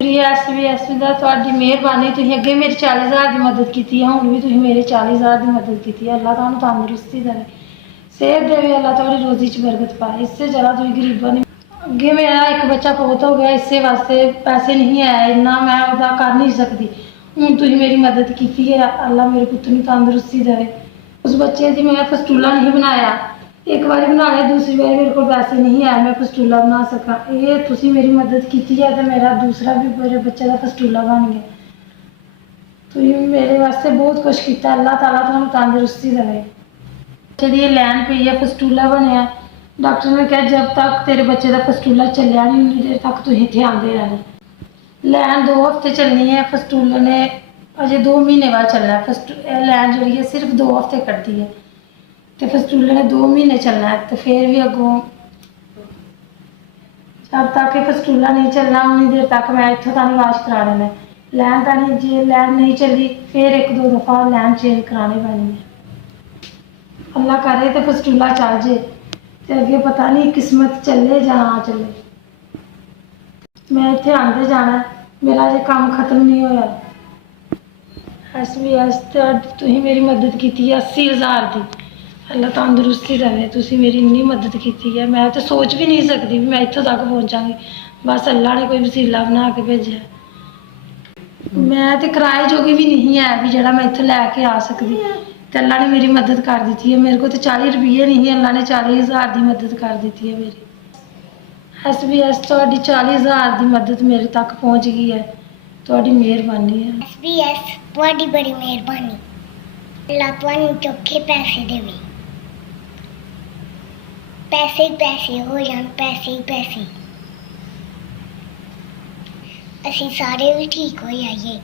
SBS ਦਾ ਤੁਹਾਡੀ ਮਿਹਰਬਾਨੀ। ਤੁਸੀਂ ਅੱਗੇ ਮੇਰੀ 40,000 ਦੀ ਮਦਦ ਕੀਤੀ ਹੈ, ਹੁਣ ਵੀ ਤੁਸੀਂ ਮੇਰੇ 40,000 ਦੀ ਮਦਦ ਕੀਤੀ ਹੈ। ਅੱਲਾ ਤੁਹਾਨੂੰ ਤੰਦਰੁਸਤੀ ਦੇਵੇ, सेहत देवे, अल्लाह थोड़ी रोज़ी च बरकत पाए। इससे ज़्यादा तुम गरीबा ने अगे मेरा एक बच्चा फौत हो गया, इस वास्ते पैसे नहीं आए, इन्ना मैं वह कर नहीं सकती। हूँ तुम मेरी मदद की है, अल्लाह मेरे पुत्र को तंदुरुस्ती देवे। उस बच्चे की मैं फस्तूला नहीं बनाया, एक बार बना लिया, दूसरी बार मेरे को पैसे नहीं आए मैं फस्तूला बना सका। ये तुम मेरी मदद की है तो मेरा दूसरा भी मेरे बच्चे का फस्तूला बन गया। तुम मेरे वास्ते बहुत कुछ किया, अल्लाह ताला तुहानू तंदुरुस्ती देवे। बच्चे की लैन पई है, फस्तूला बनया, डॉक्टर ने कहा जब तक तेरे बच्चे का फस्तूला चलिया नहीं उन्नी देर तक तुम इतने आते रहना। लैन 2 हफ्ते चलनी है, फस्तूले ने अजे 2 महीने बाद चलना है। लैन जी है सिर्फ 2 हफ्ते कटती है, तो फस्तूले ने 2 महीने चलना है। तो फिर भी अगों जब तक फस्तूला नहीं चलना उन्नी देर तक मैं इतों तक इलाज करा लेना। लैन तो नहीं, जे लैन नहीं चली फिर 1-2 दफ़ा लैन चेंज करानी पैनी है। अल्लाह करे तो फस्तूला चल जे, तो अगे पता नहीं किस्मत चले या ना चले। मैं इतने आते जाना, मेरा अजे काम खत्म नहीं होया। SBS तुसीं मेरी मदद की है 80,000 की, अल्लाह तंदुरुस्ती देवे। तुसीं मेरी इन्नी मदद की है, मैं तो सोच भी नहीं सकती भी मैं इतों तक पहुँचाँगी। बस अल्लाह ने कोई वसीला बना के भेजा। मैं तो किराए जोगी भी नहीं है भी जरा मैं इतने लैके आ सकती, तो अल्लाह ने मेरी मदद कर दी है। मेरे को तो 40 रुपये नहीं, अल्लाह ने 40,000 की मदद कर दी है मेरी। SBS थोड़ी 40,000 की मदद मेरे तक पहुँच गई है, थोड़ी मेहरबानी है। SBS थोड़ी बड़ी मेहरबानी, अल्लाह तुहानू चोखे पैसे देवे, पैसे ही पैसे हो जान, पैसे ही पैसे, असीं सारे भी ठीक हो जाइए।